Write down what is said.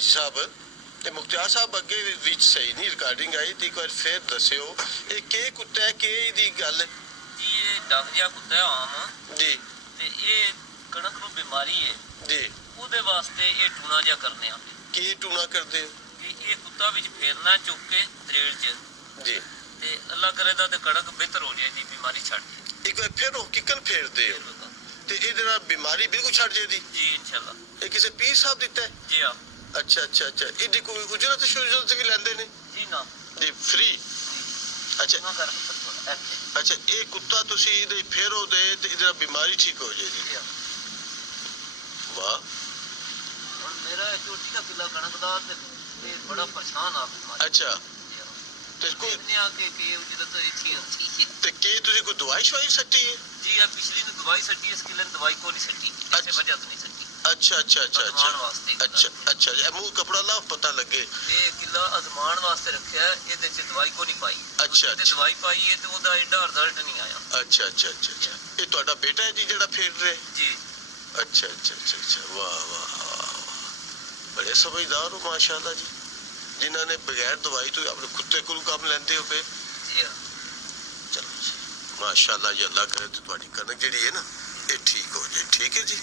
हाजी साहब ते मुख्तियार साहब अगे विच सही नहीं रिकॉर्डिंग आई तो एक बार फिर दस्यो ये के कुत्ता है के दी गल जी ये डंग जिहा कुत्ता है आम जी ते ये कणक नूं बीमारी है जी ਉਹਦੇ ਵਾਸਤੇ ਇਹ ਟੂਣਾ ਜਿਹਾ ਕਰਨੇ ਆ की टूना करते ਕਿ ਇਹ ਕੁੱਤਾ ਵਿੱਚ ਫੇਰਨਾ ਚੁੱਕ ਕੇ ਦਰੇੜ 'ਚ जी ਤੇ ਅੱਲਾ ਕਰੇ ਦਾ ਤੇ ਕਣਕ ਬਿਹਤਰ ਹੋ ਜਾਏ ਜੀ ਬਿਮਾਰੀ ਛੱਡ ਜੇ एक बार फिर हो किकन फेर दे ते इहदे नाल बीमारी बिल्कुल छड़ जे दी जी इंशाल्लाह ये किसी पीर साहब दिता है जी हाँ अच्छा अच्छा अच्छा इहदी कोई उजरत शुजरत भी लैंदे ने जी ना जी फ्री अच्छा ਨਾ ਕਰ ਸਕਦਾ ਇੱਥੇ अच्छा ये कुत्ता तुसी इहदे फेरो दे ते इहदे नाल बीमारी ठीक हो जाएगी ਜੀ ਹਾਂ वाह ਹੁਣ ਮੇਰਾ ਚੋਟੀ ਦਾ ਕਿੱਲਾ ਕਣਕ ਦਾ ਤੇ ਇਹ ਬੜਾ ਪਰੇਸ਼ਾਨ ਆ ਬਿਮਾਰੀ अच्छा ते कोई देखने आके कि उजरत अच्छी होती है ते की तुसी कोई दवाई शवाई सट्टी है जी यार पिछली ने दवाई सट्टी इसके लिए दवाई को नहीं सट्टी इससे अच्छा। वजह से नहीं सट्टी अच्छा अच्छा अच्छा अच्छा अजमान वास्ते अच्छा अच्छा ये मुंह कपड़ा ला पता लगे ये किला अजमान वास्ते रखा है ये च दवाई को नहीं पाई अच्छा, ते अच्छा। दवाई पाई है तो ओदा एडा रिजल्ट नहीं आया अच्छा अच्छा अच्छा अच्छा ये ਤੁਹਾਡਾ बेटा है जी जेड़ा फेर रहे जी अच्छा अच्छा अच्छा अच्छा वाह वाह वाह बड़े समझदार हो माशाल्लाह जी जिन्होंने बगैर दवाई तो अपने कुत्ते को काम लेंदे हो पे जी हाँ। चलो जी माशाल्लाह जी अल्लाह करे तो तुम्हारी कनक जी है ना ये ठीक हो जाए ठीक है जी